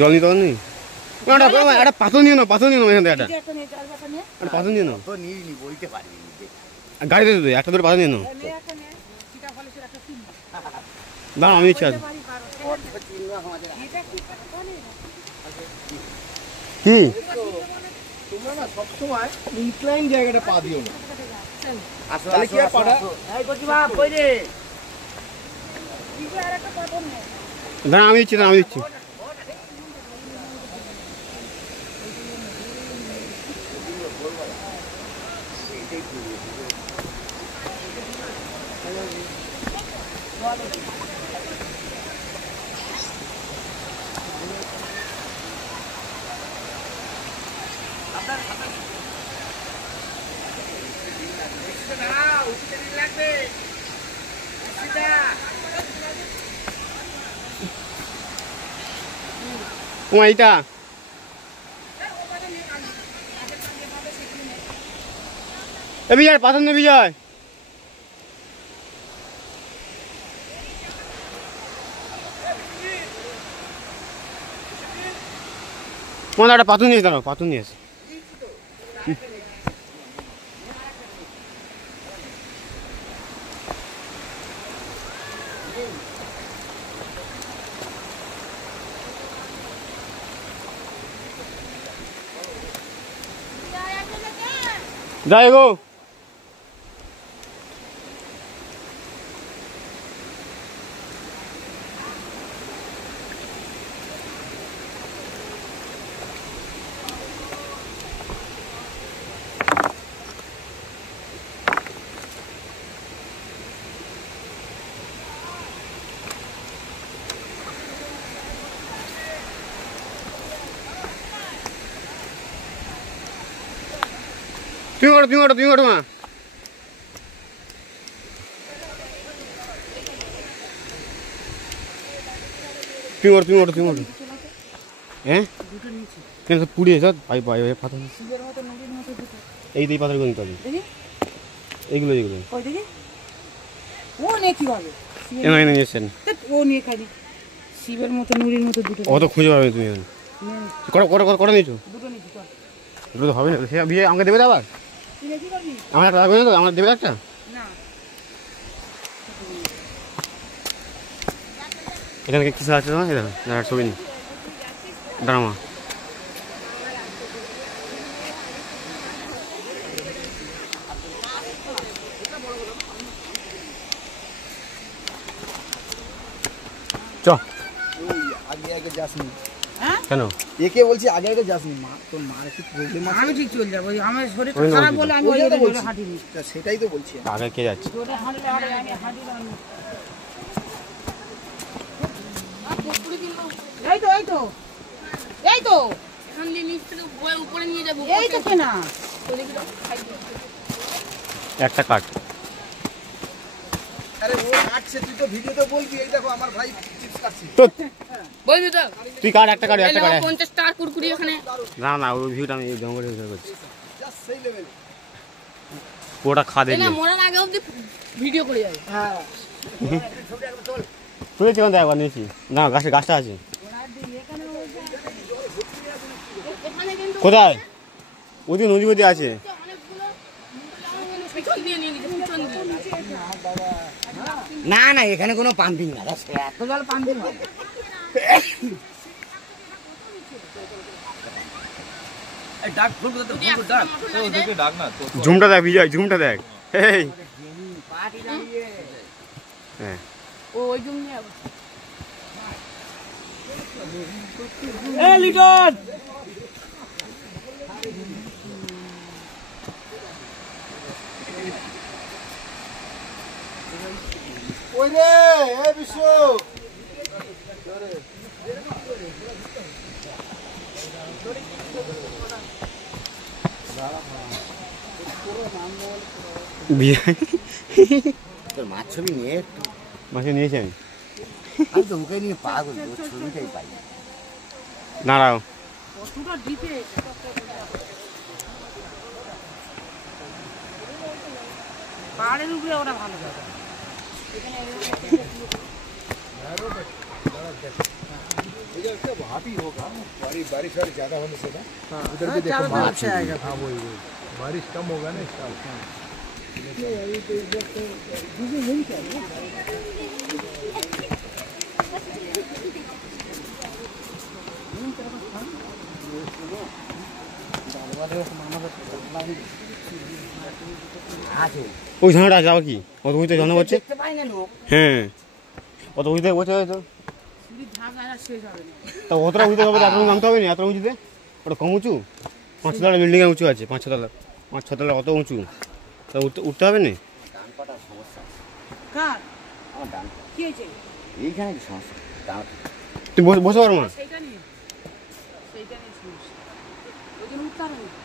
জল নিতে পারেনি একটা পাথর নিয়ে নাও, পাথর নিয়ে নাও এখান থেকে একটা পাথর নিয়ে নাও। গাড়িতে তো একটা ধরে পাথর নিয়ে নাও। দাঁড়া আমি ইচ্ছা কি তোমরা না সবসময় ইনক্লাইন জায়গাটা পা দিও না। তাহলে কি আর পাটা দাঁড়া আমি দিচ্ছি, আমি দিচ্ছি। ও এইটা এ বিজয় পাথর নে বিজয়। তোমার একটা পাথর নিয়ে দাঁড়াও, পাথর নিয়ে আসে। যাই গো তুমি ওঠো মা। তুমি ওঠো হ্যাঁ কেন পুড়িয়ে যা পাই পাই পাথর এই দিই পাথরগুলো নিতে হবে এইগুলো যেগুলো নিয়েছেন শিবের মতো নুড়ির মতো দুটো অত খুঁজে পাবে তুমি কটা নিয়েছো? দুটো তো হবে না, সে বিয়ে আমাকে দেবে আবার? আমার একটা লাগবে না তো, আমার দেবে একটা? এখানে কিছু আছে তোমার দাঁড়া ছবি নি দাঁড়ামা চ আগে যাসনি কেন একে বলছি আগে যাসনি মা তোর মার একটু প্রবলেম আছে। আমি ঠিক চলে যাবো, আমার শরীর খারাপ বলে আমি ওই জন্য হাঁটিনি। সেটাই তো বলছি আগে কে যাচ্ছে এই তো এখান দিয়ে নিচ থেকে বয়ে উপরে নিয়ে যাবো, এই তো কেনা একটা কাট। আরে ও কাটছে তুই তো ভিডিওতে বলবি এই দেখো আমার ভাই চিপস কাটছে তো বলবি তো তুই কাট একটা কাট 50 টাকা কুরকুরি এখানে না ওই ভিউটা আমি জঙ্গলে ভিডিও করছি জাস্ট সেই লেভেল পুরোটা খা দেখি না মরার আগে অবধি ভিডিও করে যাবে। হ্যাঁ তুই কেমন একবার নিয়েছি না গাছটা আছে কোথায়? ওদিকে নদী মধ্যে আছে। না এখানে কোনো পাম্পিং না, এত জল পাম্পিং হয়। ঝুমটা দেখ বিজয়, ঝুমটা দেখ। হ্যাঁ ওই জুম নিয়ে লিটন ওই রে এ বিশ্ব তোর মাছ ছবি নিয়ে মাছে নিয়েছি আমি তো ওকে নিয়ে পাগল, ছবিটাই পাই। দাঁড়াও পাহাড়ের উপরে ওরা ভালো জায়গা। अभी होगा बारिश वारिश ज्यादा होने से ना उधर भी हाँ, देखो चारों मार्च तरफ से आएगा। हाँ वही बारिश कम होगा ना इस साल আছে ওই ঝাঁটা যাও কি অত উঁচুতে ঝাঁটা বলছে দেখতে পাই না লোক হ্যাঁ অত উঁচুতে বলছে হয়তো সিঁড়ির ধাপ আর শেষ হবে না। তা অতটা উঁচুতে হবে এত নামতে হবে না এত উঁচুতে ওটা কম উঁচু 5 তলা বিল্ডিংয়ে উঁচু আছে 5-6 তলা 5-6 তলা অত উঁচু তা উঠতে হবে না ডান পাটার সমস্যা কার? আমার ডান কি হয়েছে? এইখানে কি সমস্যা ডান তুই বসে পারো না সেইটা নিয়ে সমস্যা। ওই জন্য উঠতে হবে না।